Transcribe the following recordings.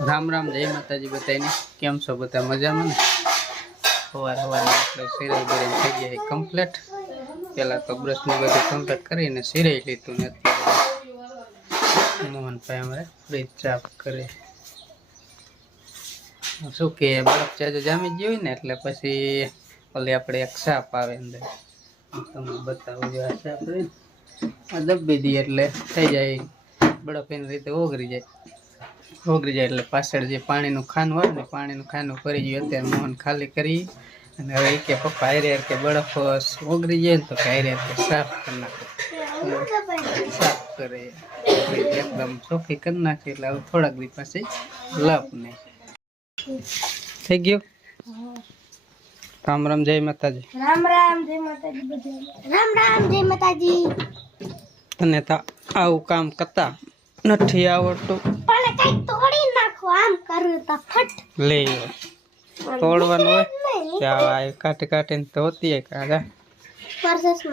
राम राम जय माताजी बताइए केम छो बता मजा में सवार सवार આપણે સિરાઈ બરાઈ થઈ ગયા કમ્પ્લીટ પેલા તો બ્રશ ને બધું કમ્પ્લીટ કરીને સિરાઈ લીધું ને અત્યારે મોહનભાઈ અમારે ફ્રીજ સાફ કરે શું કે બરફ ચાજો જામી ગયો ને એટલે પછી ઓલી આપણે એક સાપ આવે અંદર તમને બતાવું જો આ સાપ રે આ દબી દી એટલે થઈ જાય બરફ એની રીતે ઓગળી જાય એટલે પાછળ જે પાણીનું ખાનું હોય ને પાણીનું ખાનું કરી ગયું અત્યારે મોહન ખાલી કરી અને હવે કે પપ્પા હારે કે બરફ ઓગળી જાય ને તો હારે સાફ કરી નાખે સાફ કરે એકદમ ચોખ્ખી કરી નાખે એટલે હવે થોડાક દી પછી લપ નહીં થઈ ગયું રામ રામ જય માતાજી રામ રામ જય માતાજી બધે રામ રામ જય માતાજી તને તો આવું કામ કરતા નથી આવડતું પણ કઈ તોડી નાખો આમ કરું તો ફટ લે તોડવાનું હોય ત્યાં કાઢી કાઢીને તો હોતી કાઢા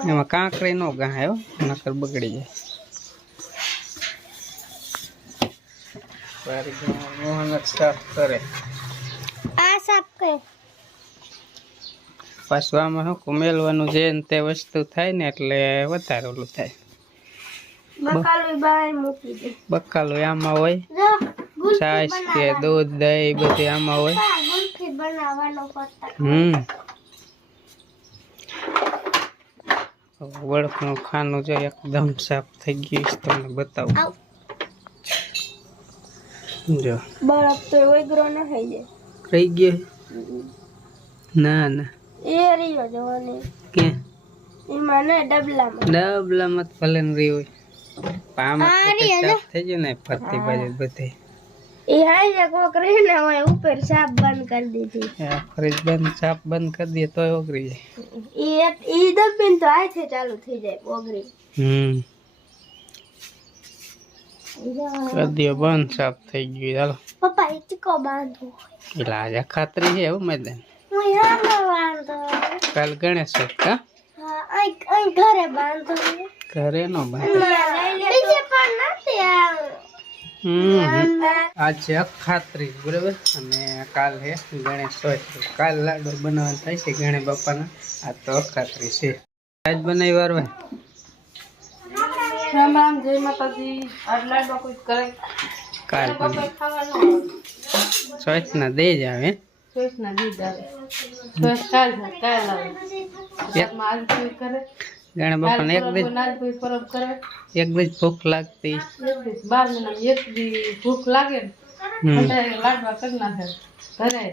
એમાં કાંકરી નો ગાય નકર બગડી જાય મોહન સાફ કરે આ સાફ કરે પાછું આમાં શું મેલવાનું છે ને તે વસ્તુ થાય ને એટલે વધારે ઓલું થાય બકાલું આમાં હોય છાશ કે દૂધ દહીં બધી આમાં હોય વળખનું ખાનું જો એકદમ સાફ થઈ ગયું તમને બતાવું જો બરફ તો ઓગરો ન થઈ જાય રહી ગયો ના ના એ રહ્યો જોવાની કે એમાં ને ડબલામાં ભલે ને રહી હોય થઈ ગયું ને ફરતી બાજુ બધે એ હાઈ કોક રહી ને હોય ઉપર સાપ બંધ કરી દીધી ફ્રીજ બંધ સાપ બંધ કરી દે તો ઓગળી જાય એ દબીન તો આથે ચાલુ થઈ જાય ઓગળી કરી દે બંધ સાપ થઈ ગયું ચાલો પપ્પા ઇચકો બાંધો એટલે આજે ખાતરી છે એવું મેદાન હું યાર બાંધો કાલ ગણેશ હા આ ઘરે બાંધો ઘરે નો બાંધો બીજે પણ નથી આજ છે અખાત્રી બરાબર અને કાલ હે ગણેશ ચોથ કાલ લાડુ બનાવવાનું થાય છે ગણેશ બાપાના આ તો અખાત્રી છે આજ બનાવી વારવા રામ રામ જય માતાજી આજ લાડુ કોઈ કરે કાલ ચોથ ના દે જ આવે ચોથ ના દે જ આવે ચોથ કાલ આવે આજ કોઈ કરે ગણેશ બાપાને એક દી ભૂખ લાગતી 12 મહિના એક દી ભૂખ લાગે ને લાડવા કરી નાખે ઘરે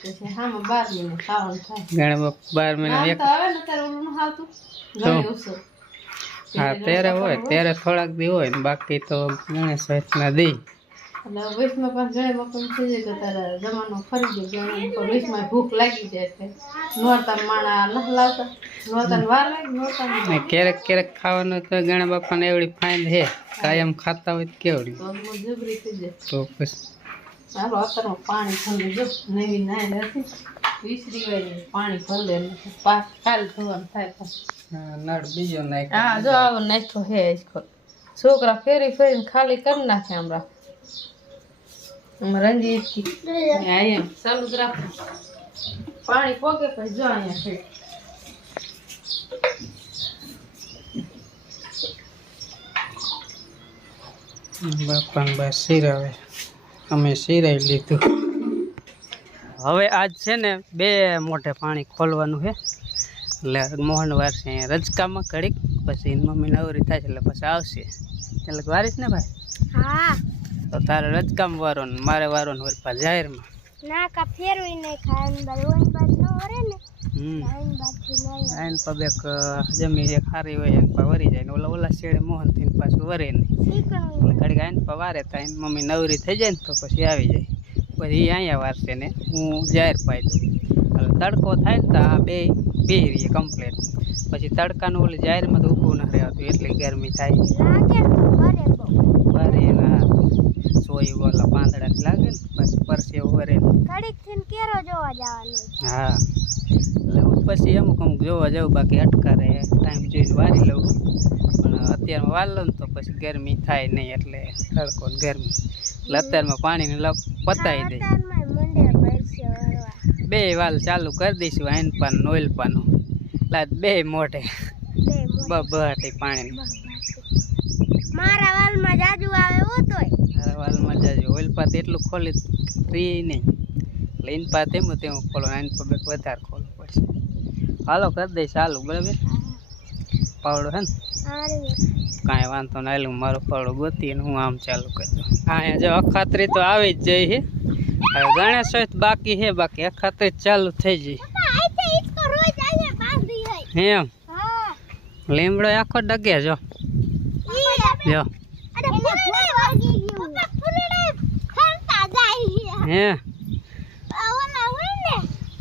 પછી હામાં 12 મહિના ખાવાનું થાય ગણેશ બાપા 12 મહિના એક આવે ને ત્યારે ઓલું ન ખાતું ઘરે ઓછો હા ત્યારે હોય ત્યારે થોડાક દી હોય ને બાકી તો ગણેશ ચોથના દી એટલે વૈષ્ણવ પણ ગણેશ બાપા થઈ જાય તો તારા જમાનો ફરી ગયો ગણેશ વૈષ્ણવ ભૂખ લાગી જાય એટલે નોરતા માણા ન લાવતા નોરતા વાર લાગે નોરતા ક્યારેક ક્યારેક ખાવાનું તો ગણેશ બાપાને એવડી ફાઇન હે કાયમ ખાતા હોય કેવડી જબરી થઈ જાય તો પછી ચાલો અત્યારમાં પાણી ભરી જો નવી નાય નથી વિસરી હોય પાણી ભરે કાલ ધોવાનું થાય નળ બીજો નાખ હા જો આવો નાખ્યો હે છોકરા ફેરી ફેરીને ખાલી કરી નાખે હમણાં રંજીત એમ ચાલુ જ રાખો પાણી પોકે પછી જો અહીંયા છે બાપાને બસ સિરાવે અમે સિરાઈ લીધું હવે આજ છે ને 2 મોઢે પાણી ખોલવાનું છે એટલે મોહનવાર છે રજકામાં ઘડીક પછી મમ્મી નવરી થાય એટલે પછી આવશે એટલે વારીશ ને ભાઈ હા તો તારે રજકામ વારો ને મારે વારો ને વરપા જાહેરમાં ના કા ફેરવી નહીં ખાય ઓન બાદ ન વરે ને આઈન બાદ થી નહીં આઈન પબેક જમી એક હારી હોય એન પા વરી જાય ને ઓલા શેડે મોહન થઈને પાછું વરે નહીં એટલે ઘડીક આઈન પા વારે થાય મમ્મી નવરી થઈ જાય ને તો પછી આવી જાય પછી અહીંયા વારશે ને હું જાહેર પાઈ દઉં એટલે તડકો થાય ને તો આ બે રહીએ કમ્પ્લેટ પછી તડકાનું ઓલી જાહેરમાં તો ઊભું ન રહેવાતું એટલી ગરમી થાય વરે ના સોય ઓલા પાંદડા લાગે ને પછી પરસે વરે ઘડીક થઈને કેરો જોવા જવાનું હા એટલે હું પછી અમુક જોવા જાઉં બાકી અટકારે ટાઈમ જોઈને વારી લઉં પણ અત્યારમાં વાલ લો ને તો પછી ગરમી થાય નહીં, એટલે તડકો ને ગરમી, એટલે અત્યારમાં પાણીને પતાવી દે. બે વાલ ચાલુ કરી દઈશું, આઈન પાન ઓઇલ પાનું, એટલે બે મોઢે બહાટી પાણી. મારા વાલમાં જાજુ આવે મારા વાલમાં જાજુ ઓઇલ પાત એટલું ખોલી રહી નહીં, એટલે ઇન પાત એમ તેમ ખોલો, આઈન પર વધારે ખોલવું પડશે. હાલો કરી દઈશ ચાલુ, બરાબર. પાવડો હે ને કાંઈ વાંધો ના, એલું મારું પાવડો ગોતી હું આમ ચાલુ કરી દઉં. અહીંયા જો અખાત્રી તો આવી જ જઈ છે, હવે ગણેશ ચોથ બાકી છે, બાકી અખાત્રી ચાલુ થઈ જઈ એમ. લીમડો આખો ડગે જો જો હે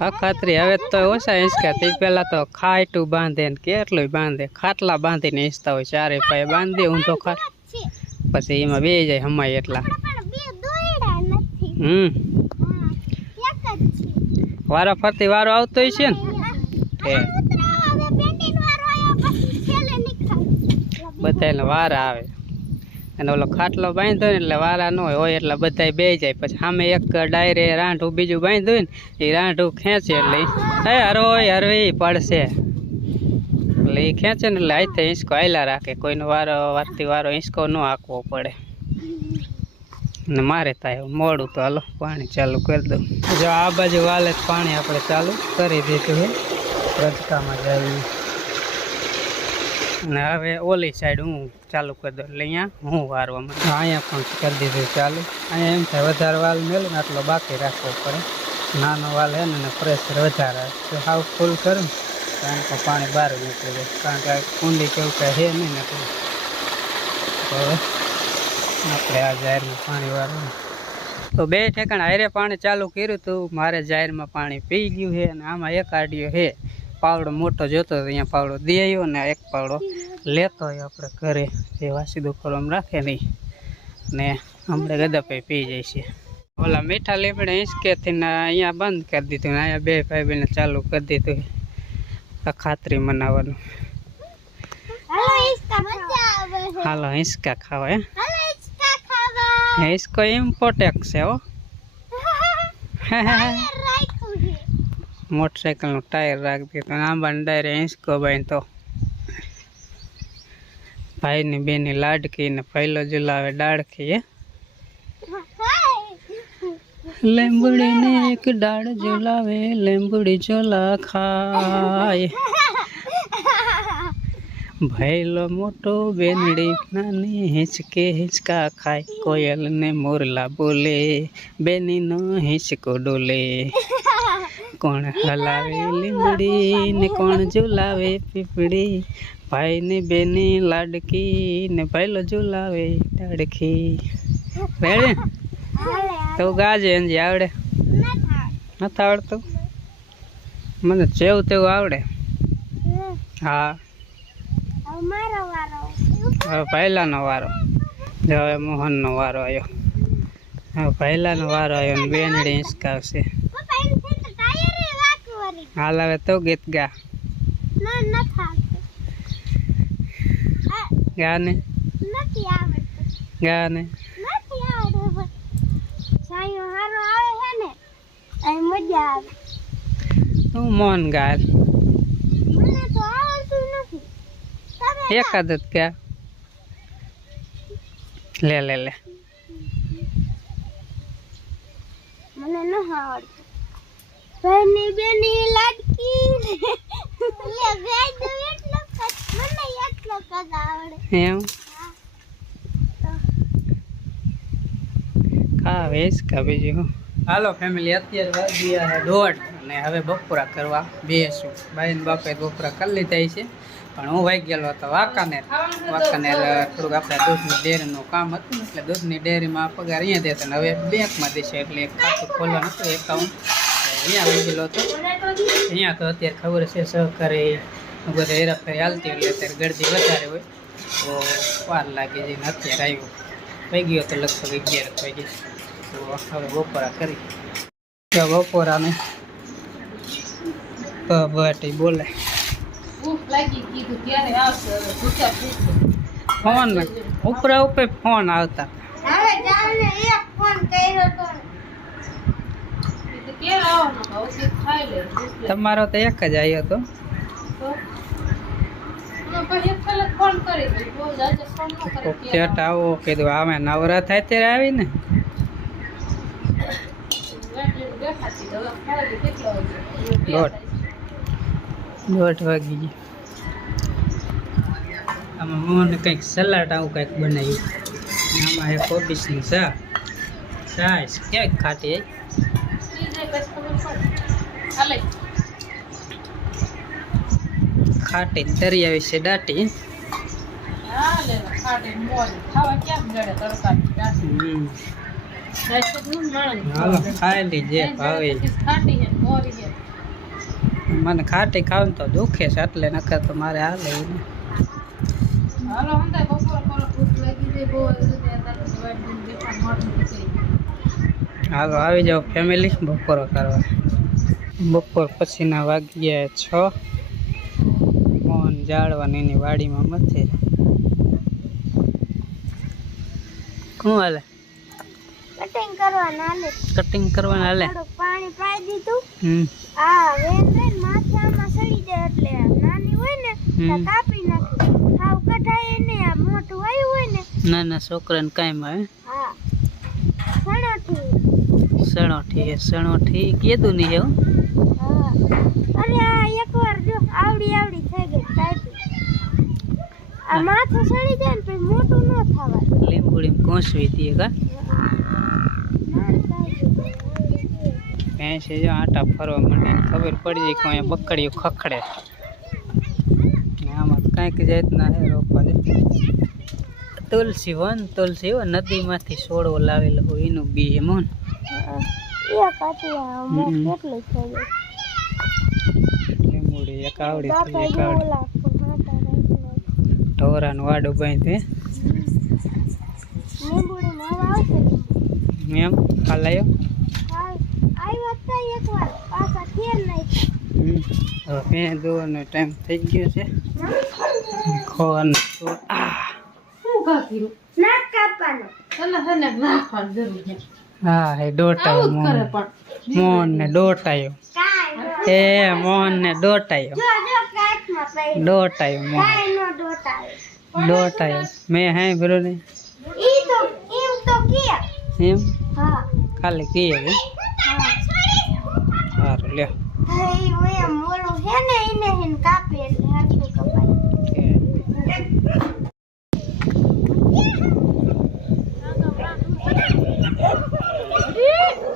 અખાત્રી હવે તો ઓછા હિંચકા, તે પેલા તો ખાટું બાંધે ને કેટલું બાંધે, ખાટલા બાંધીને હિંચતા હોય, ચારે પાયે બાંધી ઊંધો ખાટ, પછી એમાં બે જાય હમાય એટલા. વારા ફરતી વારો આવતો છે ને, બધા વારા આવે, અને ઓલો ખાટલો બાંધ્યો ને એટલે વારા ન હોય એટલે બધા બે જાય. પછી સામે એક ડાયરે રાંઢું બીજું બાંધ્યું ને, એ રાંઢું ખેંચે એટલે હરવી હરવી પડશે, એટલે એ ખેંચે ને એટલે આથી હિંચકો હાલ્યા રાખે, કોઈનો વારો વારતી વારો હિંચકો ન હાંકવો પડે. ને મારે થાય મોડું તો હાલો પાણી ચાલુ કરી દઉં. જો આ બાજુ વાલે પાણી આપણે ચાલુ કરી દીધું છે, રજકામાં જાય. અને હવે ઓલી સાઈડ હું ચાલુ કરી દઉં, એટલે અહીંયા હું વારવામાં અહીંયા પણ કરી દીધું ચાલુ. અહીંયા એમ થાય વધારે વાલ મેળવું ને આટલો બાકી રાખવો પડે, નાનો વાલ હે ને પ્રેશર વધારે, તો હાવ ફૂલ કરું કારણ કે પાણી બહાર નીકળી જાય, કારણ કે કુંડી કેવું કાંઈ છે નહીં ને. તો હવે આપણે આ જાહેરમાં પાણી વાળવું તો બે ઠેકાણ હારે પાણી ચાલુ કર્યું હતું. મારે જાહેરમાં પાણી પી ગયું છે, અને આમાં એક આડિયો છે પાવડો મોટો જોતો હતો, અહીંયા પાવડો દે આવ્યો ને એક પાવડો લેતો હોય આપણે ઘરે, જે વાસીદું કરવામાં રાખે નહીં, ને હમણાં ગદપે પી જાય છે. ઓલા મીઠા લીમડે હિંચકેથી ને અહીંયા બંધ કરી દીધું, ને અહીંયા બે ભાઈ બહેને ચાલુ કરી દીધું અખાત્રી મનાવવાનું. હાલો હિંચકા ખાવા, હિંચકો ઇમ્પોર્ટેન્ટ છે હો. મોટરસાઇકલનું ટાયર રાખી દીધું, આંબાને ડાયરે હિંચકો બાંધતો. ભાઈની બેની લાડકી ને પહેલો ઝુલાવે ડાળખી હે, લીંબડી ને એક ડાળ ઝુલાવે, લીંબડી ઝોલા ખાય. ભૈલો મોટો બેનડી નાની હિંચકે હિંચકા ખાય, કોયલ ને મોરલા બોલે, બેની નો હિંચકો ડોલે. કોણ હલાવે લીંબડી ને કોણ ઝુલાવે પીપળી, ભાઈ ને બેની લાડકી ને ભૈલો ઝુલાવે ડાળખી. રેડી તો ગાજે અંજી આવડે નથી આવડતું? મને જેવું તેવું આવડે. હા હવે પહેલાનો વારો, હવે મોહનનો વારો આવ્યો, હવે પહેલાનો વારો આવ્યો ને બેનડી હિંચકાવશે. હાલ હવે તો ગીત ગા ગાને ગાને તું મોહન ગા એકાદ જ ગા લે લે લે. મને ન આવડતું. બેની બેની લાડકી લે ગાય દો એટલો મને એટલો કદ આવડે એમ ખા વેસ કા બીજું. હાલો ફેમિલી, અત્યારે વાગ્યા છે 1:30 અને હવે બપોરા કરવા બેસું. બાઈ ને બાપે બપોરા કરી લીધા છે, પણ હું વાગી ગયેલો હતો વાંકાનેર. થોડુંક આપણે દૂધની ડેરીનું કામ હતું ને, એટલે દૂધની ડેરીમાં પગાર અહીંયા દેતો ને હવે બેંકમાં દેશે, એટલે એક ખાતું ખોલવાનું હતું એકાઉન્ટ, અહીંયા આવી ગયેલો હતો. અહીંયા તો અત્યારે ખબર છે સહકારી બધા હેરાફેરી હાલતી એટલે અત્યારે ગરદી વધારે હોય તો વાર લાગી જઈને અત્યારે આવ્યો. વાગી ગયો તો લગભગ 11 વાગે. તો હવે બપોરા કરી બપોરાને બાટી બોલે ભૂખ લાગી કીધું ત્યારે આવશે હવે ભૂખ્યા ભૂખ ફોન ઉપરા ઉપર ફોન આવતા હવે જાને એક ફોન કર્યો તો તો ક્યારે આવવાનો હવે ખાઈ લે ભૂખ લાગી. તમારો તો એક જ આવ્યો હતો તો પછી પેલા ફોન કરી દે બહુ જાજે ફોન ન કરે ચેટ આવો કીધું આમે નવરા થાય ત્યારે આવી ને દેખાતી હવે ખાઈ કેટલો દોઢ વાગી ગઈ આમાં મોહને કંઈક સલાડ આવું કંઈક બનાવ્યું આમાં એક કોબીસની છાશ ક્યાંક ખાટી ખાટી તરી આવી છે દાટી હાલો ખાઈ લીજે ભાવે મને ખાટી ખાવ તો દુખે છે એટલે નકર તો મારે હાલે ઈ ને. હાલો આવી જાઓ ફેમિલી બપોરો કરવા બપોર પછીના વાગ્યા 6 મોહન જાળવાની એની વાડીમાં મથે શું હાલે કટિંગ કરવાના હાલે કટિંગ કરવાના હાલે થોડુંક પાણી પાઈ દીધું હમ આ વેન વેન માથામાં સડી જાય એટલે નાની હોય ને તો કાપી નાખી હાવ કઢાય ને આ મોટું આવ્યું હોય ને નાના છોકરાને કાંઈ આવે હા સણોઠી સણોઠી કીધું નહીં એવું હા અરે આ એકવાર જો આવડી થઈ ગઈ ટાઈપિંગ આ માથું સડી જાય ને પછી મોટું ન થવાય લીંબુડી કોસવી હતી કા ભેંસે જો આટા ફરવા માંડે ખબર પડી જાય કે અહીંયા બકડીઓ ખખડે ને આમાં કાંઈક જાતના હે રોપા છે તુલસી વન નદીમાંથી છોડવો લાવેલો હોય એનું બી એમ ને એક હતી આ મોટ કેટલી થઈ ગઈ લીંબુડી એક આવડી બાપા થઈ એક જો આવડી ઓલા ફાટા રાખીને ઢોરાનું વાડું બાંધે લીંબુડી માં આવશે એમ હાલાયો આવ્યો તો એકવાર પાછા ફેર નહીં હવે મેં દોવાનો ટાઈમ થઈ ગયો છે ખોવાનો શું કાકીરું નાક કાપવાનો તને નાખવાની જરૂર છે હા એ દોટાયો આવું જ કરે પણ મોહન ને દોટાયો કાઈ એ મોહન ને દોટાયો જો કાચમાં પડી દોટાયો મોહન કાઈ નો દોટાય દોટાયો મેં હાય ભરો ને ઈ તો એમ તો કે એમ હા ખાલી કીએ હા સારું લ્યો હઈ ઓય મોળું હે ને એને હિન કાપે એટલે હાથું કપાય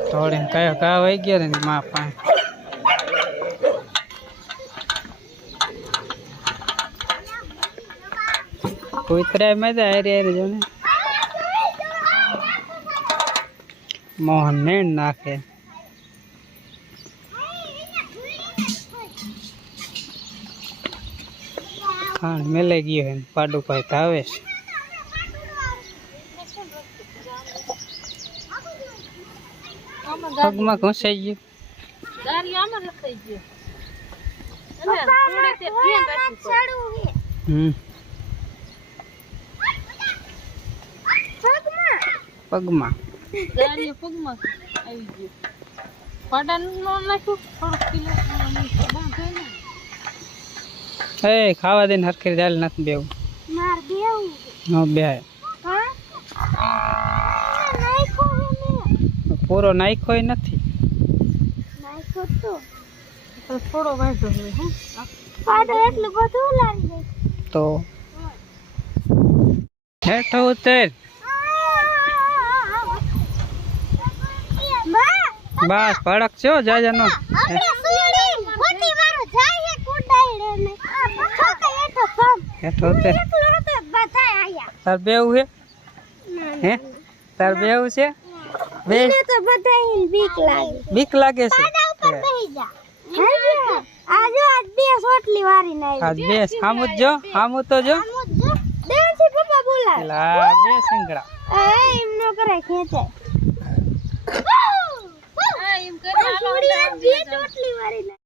થોડે કયો કા વહી ગયો ને માં પાસે કુતરા મજા હારી હારી જો ને મોહન ને નાખે ખાણ મેલે ગયો હે પાડું ભાઈ તો આવે છે પગમાં ઘૂંસાઈ ગયું દારી આમાં રખાઈ ગયો અને થોડે તે ધ્યાન રાખવું પડે. સાડું હે પગમાં દારી પગમાં આવી ગયો પાડાનું ન નાખ્યું થોડુંક કિલો બાંધે ને એ ખાવા દે ને હરખી દાલ નથી બેવું માર બેવું નો બે હા નાખો હે ને પૂરો નાખ્યો નથી નાખો તો થોડો વાંધો હોય હે પાડો એટલું બધું લાવી દે તો હેઠો ઉતર બસ ભડક છો જાજા નો હેઠો ઉતર તાર બેવું છે હે તાર બેવું છે બે બીક લાગે છે આજ બે સામું જ જો સામું તો જો પેલા બે સિંગડા એમ નો કરાય ખેંચાય એમ કરે હાલો બે ચોટલી વારી